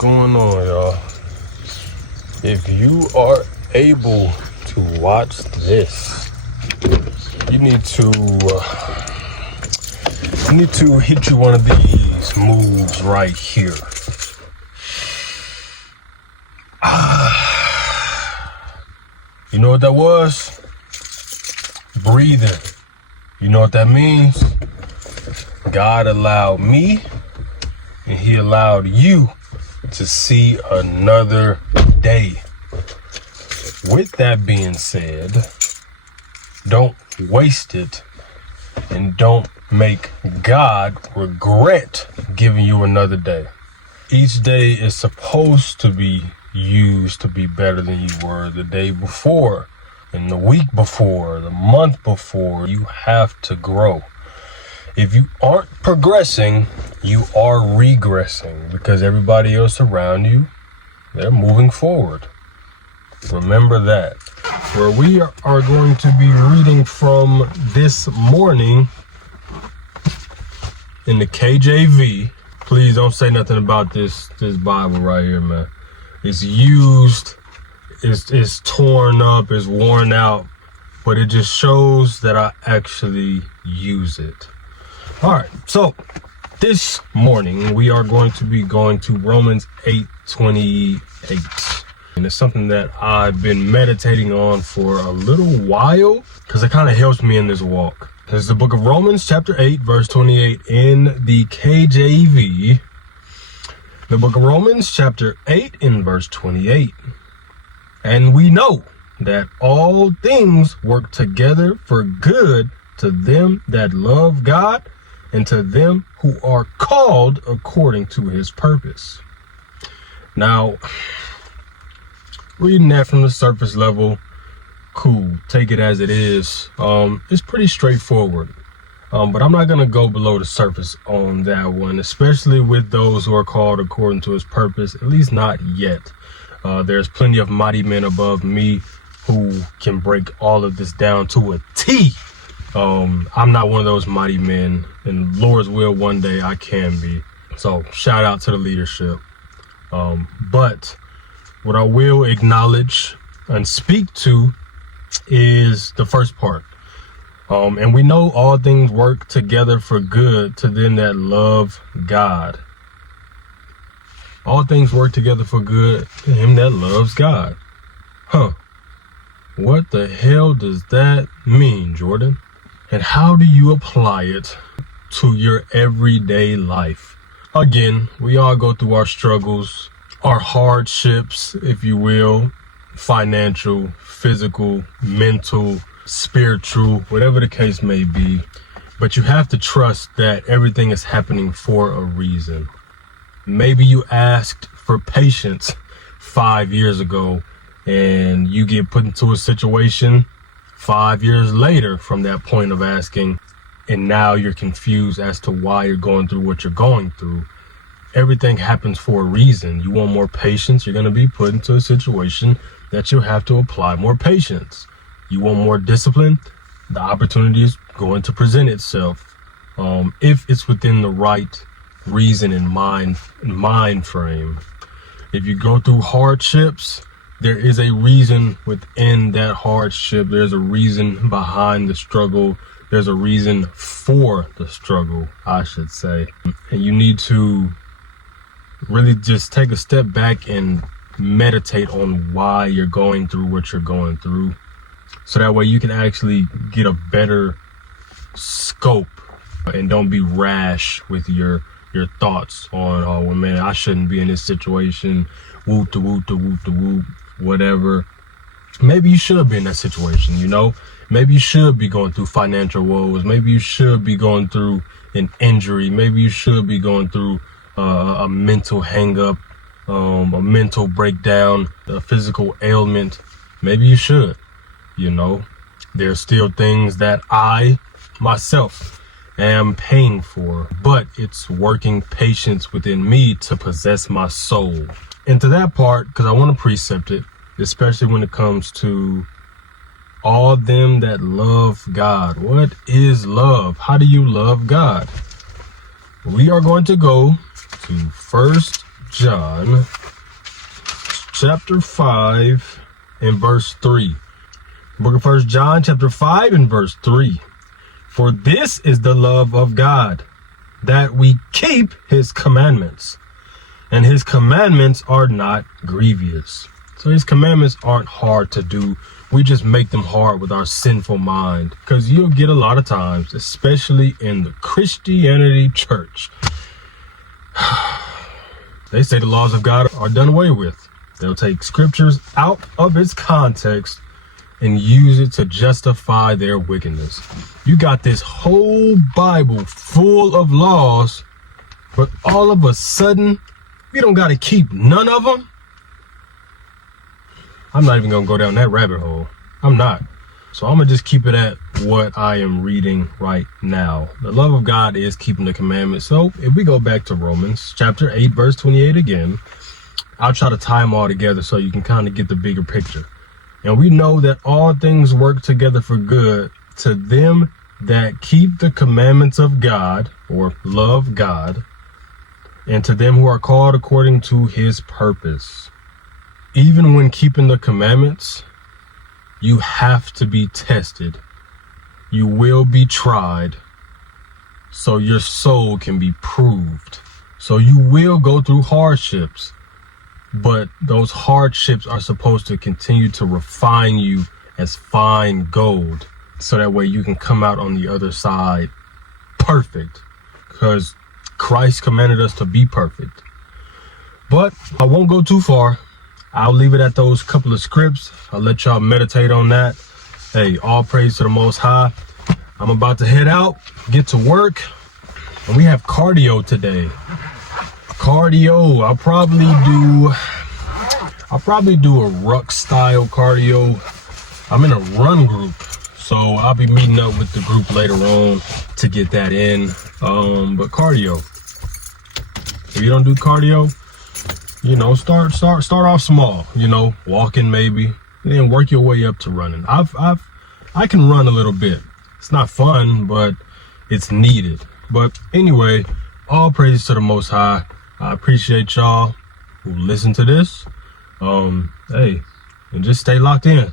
going on, y'all? If you are able to watch this, you need to hit you one of these moves right here. You know what that was? Breathing. You know what that means? God allowed me and he allowed you to see another day. With that being said, don't waste it and don't make God regret giving you another day. Each day is supposed to be used to be better than you were the day before, and the week before, the month before. You have to grow. If you aren't progressing, you are regressing, because everybody else around you, they're moving forward. Remember that. Where we are going to be reading from this morning in the KJV. Please don't say nothing about this Bible right here, man. It's used, it's torn up, it's worn out, but it just shows that I actually use it. All right, so this morning we are going to be going to Romans 8:28. And it's something that I've been meditating on for a little while because it kind of helps me in this walk. This is the book of Romans chapter 8, verse 28 in the KJV. The book of Romans chapter 8 in verse 28. And we know that all things work together for good to them that love God and to them who are called according to his purpose. Now, reading that from the surface level, cool, take it as it is. It's pretty straightforward. But I'm not going to go below the surface on that one, especially with those who are called according to his purpose, at least not yet. There's plenty of mighty men above me who can break all of this down to a T. I'm not one of those mighty men, and Lord's will one day I can be. So shout out to the leadership. But what I will acknowledge and speak to is the first part. And we know all things work together for good to them that love God. All things work together for good to him that loves God. What the hell does that mean, Jordan? And how do you apply it to your everyday life? Again, we all go through our struggles, our hardships, if you will, financial, physical, mental, spiritual, whatever the case may be. But you have to trust that everything is happening for a reason. Maybe you asked for patience 5 years ago and you get put into a situation 5 years later from that point of asking, and now you're confused as to why you're going through what you're going through. Everything happens for a reason. You want more patience, you're going to be put into a situation that you'll have to apply more patience. You want more discipline, the opportunity is going to present itself. If it's within the right reason and mind frame. If you go through hardships, there is a reason within that hardship. There's a reason behind the struggle. There's a reason for the struggle, I should say. And you need to really just take a step back and meditate on why you're going through what you're going through. So that way you can actually get a better scope and don't be rash with your thoughts on, oh, well, man, I shouldn't be in this situation. Whoop to whoop to whoop to whoop, whatever. Maybe you should be in that situation, you know? Maybe you should be going through financial woes. Maybe you should be going through an injury. Maybe you should be going through a mental hang-up, a mental breakdown, a physical ailment. Maybe you should. You know, there's still things that I myself am paying for, but it's working patience within me to possess my soul. And to that part, because I want to precept it, especially when it comes to all them that love God. What is love? How do you love God? We are going to go to 1 John, chapter 5 and verse 3. Book of 1 John, chapter 5 and verse 3. For this is the love of God, that we keep his commandments, and his commandments are not grievous. So his commandments aren't hard to do. We just make them hard with our sinful mind, because you'll get a lot of times, especially in the Christianity church, they say the laws of God are done away with. They'll take scriptures out of its context and use it to justify their wickedness. You got this whole Bible full of laws, but all of a sudden, we don't got to keep none of them. I'm not even going to go down that rabbit hole. I'm not. So I'm going to just keep it at what I am reading right now. The love of God is keeping the commandments. So if we go back to Romans chapter 8, verse 28 again, I'll try to tie them all together so you can kind of get the bigger picture. And we know that all things work together for good to them that keep the commandments of God, or love God, and to them who are called according to his purpose. Even when keeping the commandments, you have to be tested. You will be tried, so your soul can be proved. So you will go through hardships. But those hardships are supposed to continue to refine you as fine gold, so that way you can come out on the other side perfect, because Christ commanded us to be perfect. But I won't go too far. I'll leave it at those couple of scripts. I'll let y'all meditate on that. Hey, all praise to the Most High. I'm about to head out, get to work, and we have cardio today. Cardio, I'll probably do a ruck style cardio. I'm in a run group, so I'll be meeting up with the group later on to get that in. But cardio, if you don't do cardio, you know, start off small, you know, walking maybe, and then work your way up to running. I can run a little bit. It's not fun, but it's needed. But anyway, all praises to the Most High. I appreciate y'all who listen to this. Hey, and just stay locked in.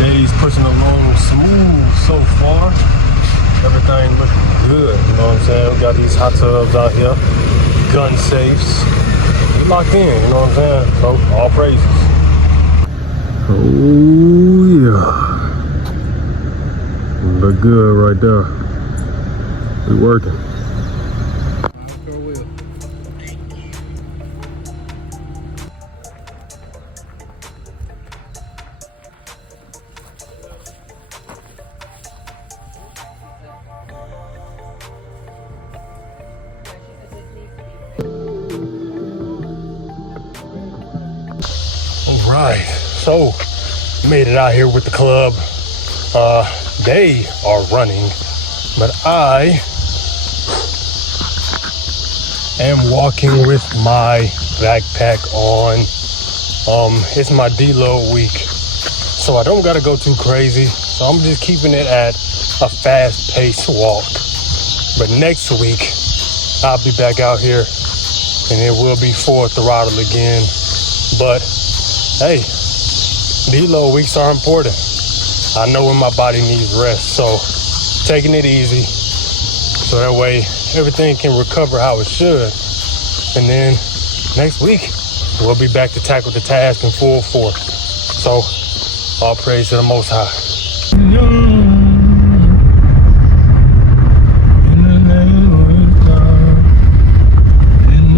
Day's pushing along smooth so far. Everything looking good, you know what I'm saying? We got these hot tubs out here, gun safes. We're locked in, you know what I'm saying? So, all praises. Oh yeah. Look good right there. We working. Right, so made it out here with the club. They are running, but I am walking with my backpack on. It's my deload week, so I don't gotta go too crazy. So I'm just keeping it at a fast-paced walk. But next week, I'll be back out here, and it will be full throttle again. But hey, deload weeks are important. I know when my body needs rest, so taking it easy so that way everything can recover how it should. And then next week, we'll be back to tackle the task in full force. So, all praise to the Most High. In the name of God, in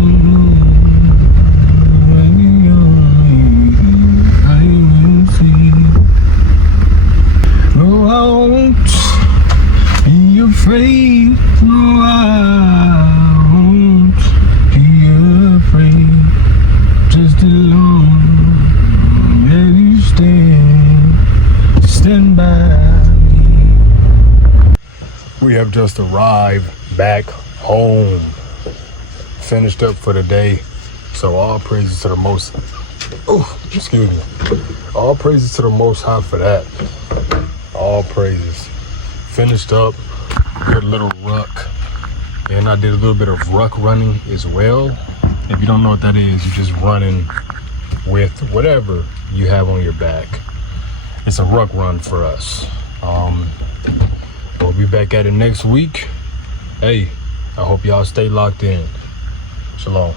just arrived back home. Finished up for the day. So all praises to the most, excuse me. All praises to the Most High for that. All praises. Finished up, good little ruck. And I did a little bit of ruck running as well. If you don't know what that is, you're just running with whatever you have on your back. It's a ruck run for us. We'll be back at it next week. Hey, I hope y'all stay locked in. Shalom.